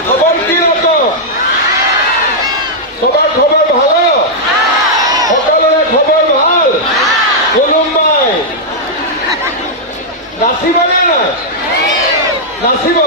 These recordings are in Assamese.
খবৰ কি ৰতো সবাৰ খবৰ ভালো সকলেৰ খবৰ ভাল কুলুম্বাই নাচিব নে না নাচিব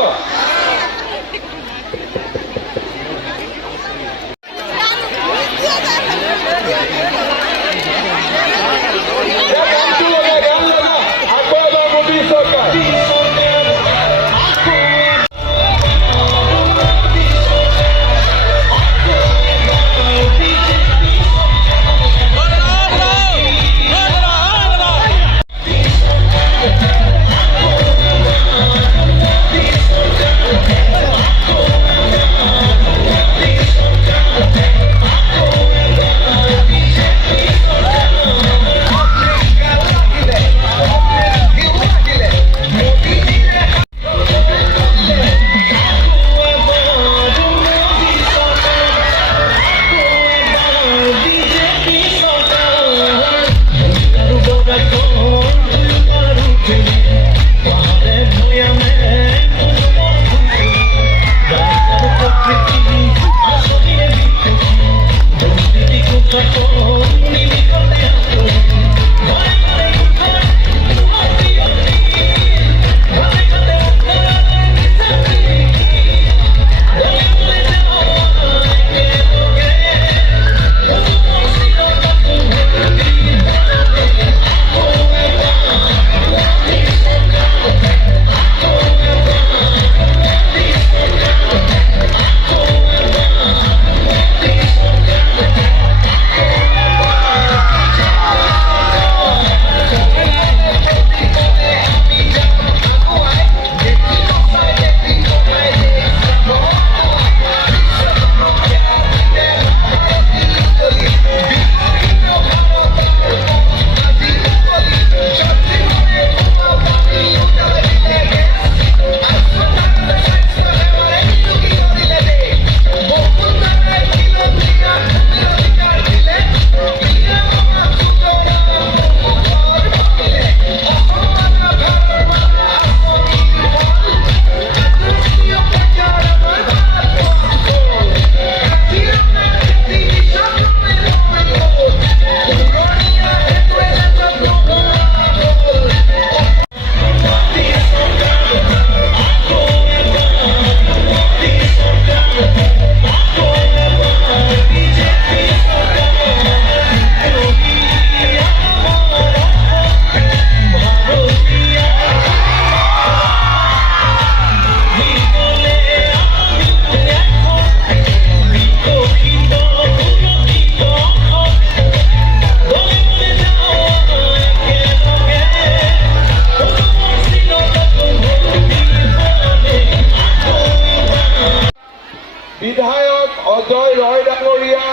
বিধায়ক অজয় ৰয় ডাঙৰীয়া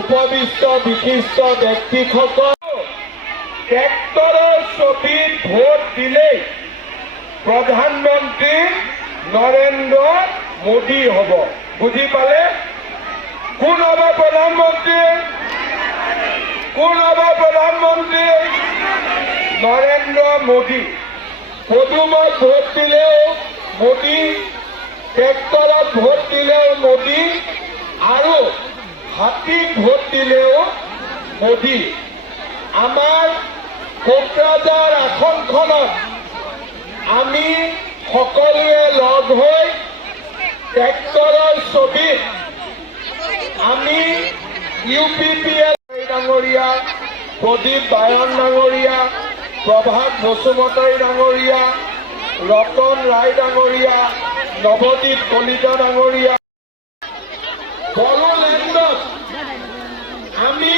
উপবিষ্ট বিশিষ্ট ব্যক্তিসকল ট্ৰেক্টৰৰ ছবিত ভোট দিলেই প্ৰধানমন্ত্ৰী নৰেন্দ্ৰ মোদী হ'ব বুজি পালে কোন হ'ব প্ৰধানমন্ত্ৰী নৰেন্দ্ৰ মোদী পদুমত ভোট দিলেও মোদী ট্ৰেক্টৰত ভোট দিলেও মোদী আৰু হাতীত ভোট দিলেও মোদী আমাৰ কোকৰাঝাৰ আসনখনত আমি সকলোৱে লগ হৈ ট্ৰেক্টৰৰ ছবিত আমি UPPL ডাঙৰীয়া প্ৰদীপ বায়ন ডাঙৰীয়া প্ৰভাত বসুমতাৰী ডাঙৰীয়া ৰতন ৰায় ডাঙৰীয়া নৱদীপ কলিতা ডাঙৰীয়া বড়োলেণ্ডত আমি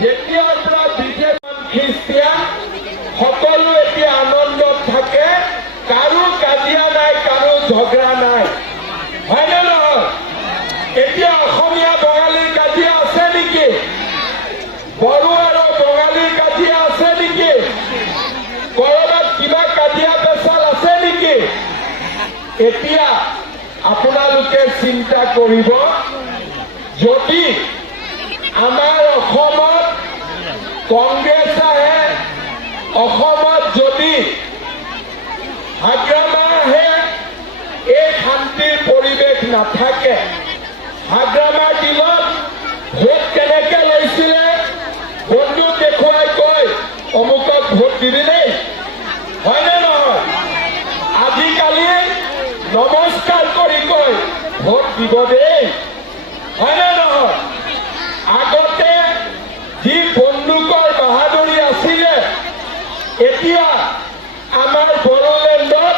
যেতিয়াৰ পৰা বিজেপি খ্ৰীষ্টিয়ান সকলো এতিয়া আনন্দত থাকে কাৰো কাজিয়া নাই কাৰো ঝগড়া নাই হয়নে নহয় এতিয়া অসমীয়া বঙালীৰ কাজিয়া আছে নেকি বড়ো আৰু বঙালীৰ কাজিয়া আছে নেকি কৰবাত কিবা কাজিয়া পেচাল আছে নেকি এতিয়া আপোনালোকে চিন্তা কৰিব যদি আমাৰ অসমত কংগ্ৰেছ আহে অসমত যদি হাগ্ৰামাহে এই শান্তিৰ পৰিৱেশ নাথাকে। হাগ্ৰামাৰ দিনত ভোট কেনেকে লৈছিলে বন্দুক দেখুৱাই কয় অমুকক ভোট দিবি দেই, হয়নে নহয়? আজিকালি নমস্কাৰ কৰি কয় ভোট দিব দেই, হয়নে নহয়? আগতে যি বন্দুকৰ বাহাদুৰি আছিলে এতিয়া আমাৰ বড়োলেণ্ডত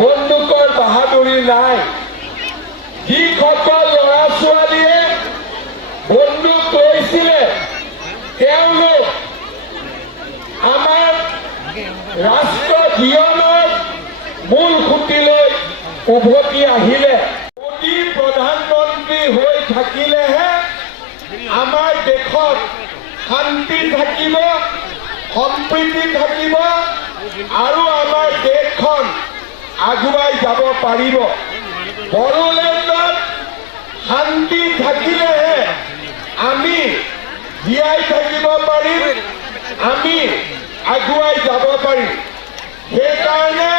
বন্দুকৰ বাহাদুৰি নাই। যিসকল ল'ৰা ছোৱালীয়ে বন্দুক লৈছিলে তেওঁলোক আমাৰ ৰাষ্ট্ৰ জীৱনৰ মূল খুঁটিলৈ উভতি আহিলে। মোদী প্ৰধানমন্ত্ৰী হৈ থাকিলেহে আমাৰ দেশত শান্তি থাকিব, সম্প্ৰীতি থাকিব আৰু আমাৰ দেশখন আগুৱাই যাব পাৰিব। বড়োলেণ্ডত শান্তি থাকিলেহে আমি জীয়াই থাকিব পাৰিম, আমি আগুৱাই যাব পাৰিম। সেইকাৰণে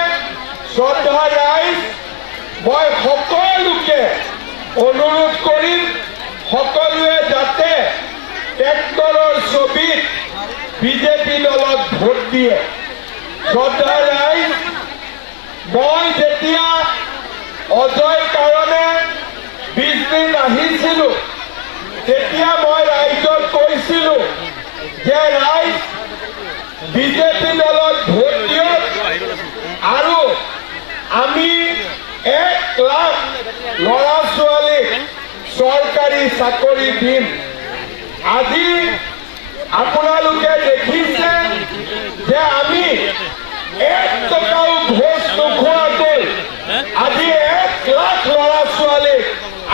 শ্ৰদ্ধা ৰাইজ, মই সকলোকে অনুৰোধ কৰিম সকলোৱে যাতে ট্ৰেক্টৰৰ ছবিত বিজেপি দলক ভোট দিয়ে। শ্ৰদ্ধা ৰাইজ, মই যেতিয়া অজয় কাৰণে 20 দিন আহিছিলো তেতিয়া মই ৰাইজক কৈছিলো যে ৰাইজ বিজেপি দলক ভোট দিয়ক আৰু আমি 1 লাখ ল'ৰা ছোৱালীক চৰকাৰী চাকৰি দিম। আজি আপোনালোকে দেখিছে যে আমি 1 টকাও ঘোষ নোখোৱাকৈ আজি 1 লাখ ল'ৰা ছোৱালীক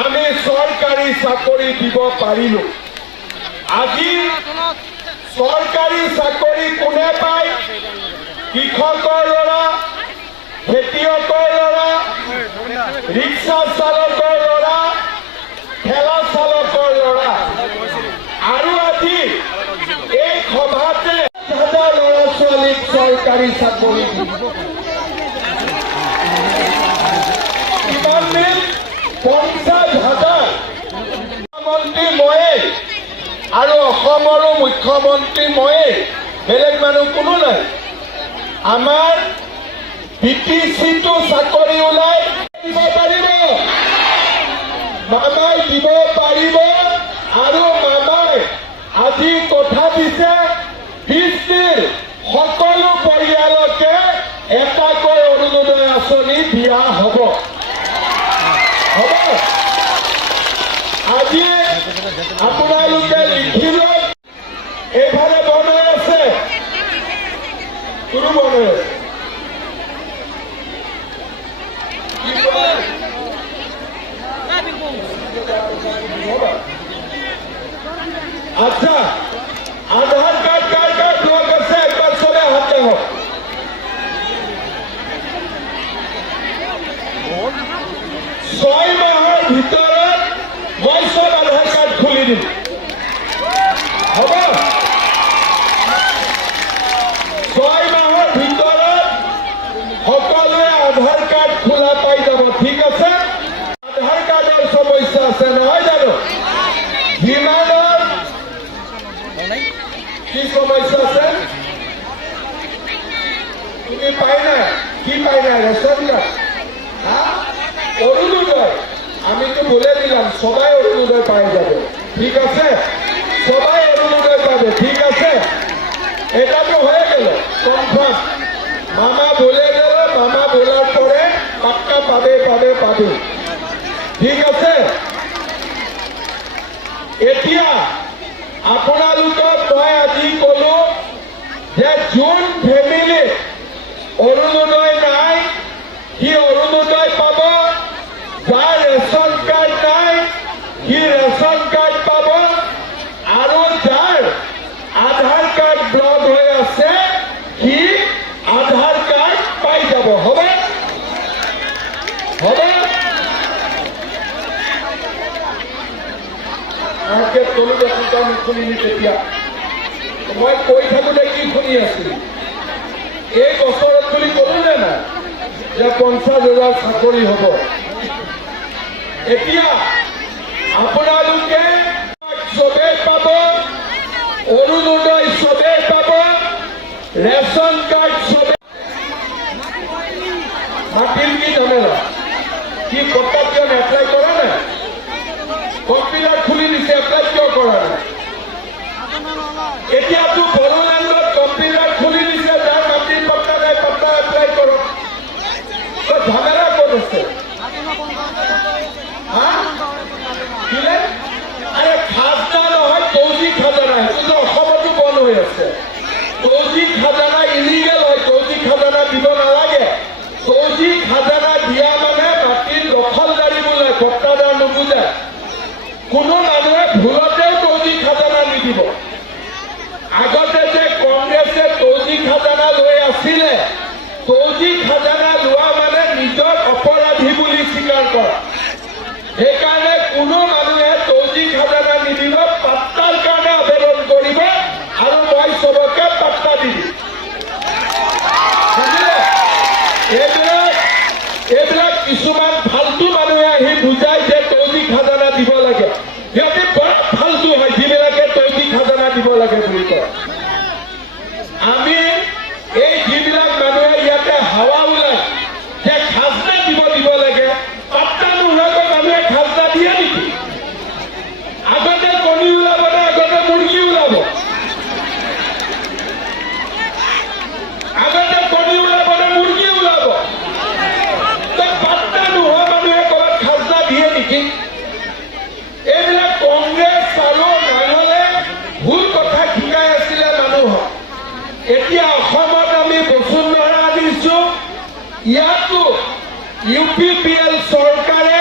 আমি চৰকাৰী চাকৰি দিব পাৰিলো। আজি চৰকাৰী চাকৰি কোনে পায়? কৃষকৰ ল'ৰা, খেতিয়কৰ ল'ৰা, ৰিক্সা চালকৰ ল'ৰা, ঠেলা চালকৰ ল'ৰা। আৰু আজি এই সভাতে হাজাৰ ল'ৰা ছোৱালীক চৰকাৰী চাকৰি দিব। কিমান দিন? 50,000। মুখ্যমন্ত্ৰী ময়ে আৰু অসমৰো মুখ্যমন্ত্ৰী ময়ে, বেলেগ মানুহ কোনো নাই। আমাৰ BTCটো চাকৰি ওলাই দিব পাৰিব, মামাই দিব পাৰিব। আৰু মামাই আজি কথা দিছে 20টিৰ সকলো পৰিয়ালকে এটাকৈ অৰুণোদয় আঁচনি দিয়া হ'ব। আজি আপোনালোকে লিখি লওক। এইফালে বনাই আছে, কোনো বনাই আছে। আচ্ছা, আধাৰ কাৰ্ড কাৰ কাৰ ব্লক আছে একবাৰ চলে হাত দেখাওক। 6 মাহৰ ভিতৰত মই চব আধাৰ কাৰ্ড খুলি দিম, হ'ব? 6 মাহৰ ভিতৰত সকলোৱে আধাৰ কাৰ্ড খোলা পাই যাব, ঠিক আছে? আধাৰ কাৰ্ডৰ সমস্যা আছে নহয় জানো? বিমানৰ কি সমস্যা আছে? তুমি পাই না? কি পাই না? রেশন কার্ড, অরুণোদয় আমিতো বলে দিলাম সবাই অরুণোদয় পাই যাবে, ঠিক আছে? সবাই অরুণোদয় পাবে, ঠিক আছে? এটা তো হয়ে গেল কনফার্ম। মামা বলে গেল, মামা বলার পরে পাক্কা পাবে পাবে পাবে, ঠিক আছে? এতিয়া আপোনালোকক মই আজি কলো যে যোন ফেমিলি অৰুণোদয় নাই সি অৰুণোদয় পাব, যাৰ ৰেশন কাৰ্ড নাই সি ৰেশন কাৰ্ড পাব, আৰু যাৰ আধাৰ কাৰ্ড ব্লক হৈ আছে সি আধাৰ কাৰ্ড পাই যাব, হ'ব? হ'ব? কলো দেখোন তই নুশুনিলি তেতিয়া। মই কৈ থাকোতে কি শুনি আছিলি? এই বছৰত বুলি কলো নে নাই? যে 50,000 চাকৰি হ'ব। এতিয়া আপোনালোকে চবেই পাব, অৰুণোদয় চবেই পাব, ৰেচন কাৰ্ড চবেই। মাটিৰ কি ঝামেলা? কি পট্টাপিয়ন এপ্লাই কৰা নাই? কম্পিউটাৰ খুলি দিছে, এপ্লাই কিয় কৰা নাই? এতিয়াতো বড়োলেণ্ডত কম্পিউটাৰ খুলি দিছে, যাৰ মাটিৰ পট্টা নাই পট্টা এপ্লাই কৰক। ঝামেলা ক'ত আছে? আরে খাজনা নহয়, তৌজিক খাজানা। সেইটো অসমতো বন্ধ হৈ আছে। তৌজিক খাজানা ইলিগেল হয়, তৌজিক খাজানা দিব নালাগে। তৌজিক খাজানা দিয়া মানে মাটিৰ দখলদাৰী বোলে, পট্টাদাৰ নুবুজে। কোনো মানুহে ভুলতেও তৌজিক খাজানা নিদিব। আগতে যে কংগ্ৰেছে তৌজিক খাজানা লৈ আছিলে, তৌজিক খাজানা লোৱা মানে নিজৰ অপৰাধী বুলি স্বীকাৰ কৰা। সেইকাৰণে কোনো মানুহে তৌজিক খাজানা নিদিব, পাট্টাৰ কাৰণে আবেদন কৰিব আৰু মই চবকে পাট্টা দি দিম। এইবিলাক কিছুমান ফাল্টু মানুহে আহি বুজাই যে তৌজিক খাজানা দিব লাগে। সিহঁতে বৰ ফাল্টু হয় যিবিলাকে তৌজিক খাজানা দিব লাগে বুলি কয়। আমি এই যিবিলাক মানুহে ইয়াতে হাৱা ওলাই যে খাজনা দিব লাগে, পাট্টা নোহোৱাকৈ মানুহে খাজনা দিয়ে নেকি? আগতে কণী ওলাব নে আগতে মুৰ্গী ওলাব? আগতে কণী ওলাব নে মুৰ্গী ওলাব? পাট্টা নোহোৱা মানুহে ক'ৰবাত খাজনা দিয়ে নেকি? এইবিলাক কংগ্ৰেছ আৰু নাঙলে ভুল কথা শিকাই আছিলে মানুহক। এতিয়া অসমত আমি বসুন্ধৰা আনিছো, ইয়াতো UPPL চৰকাৰে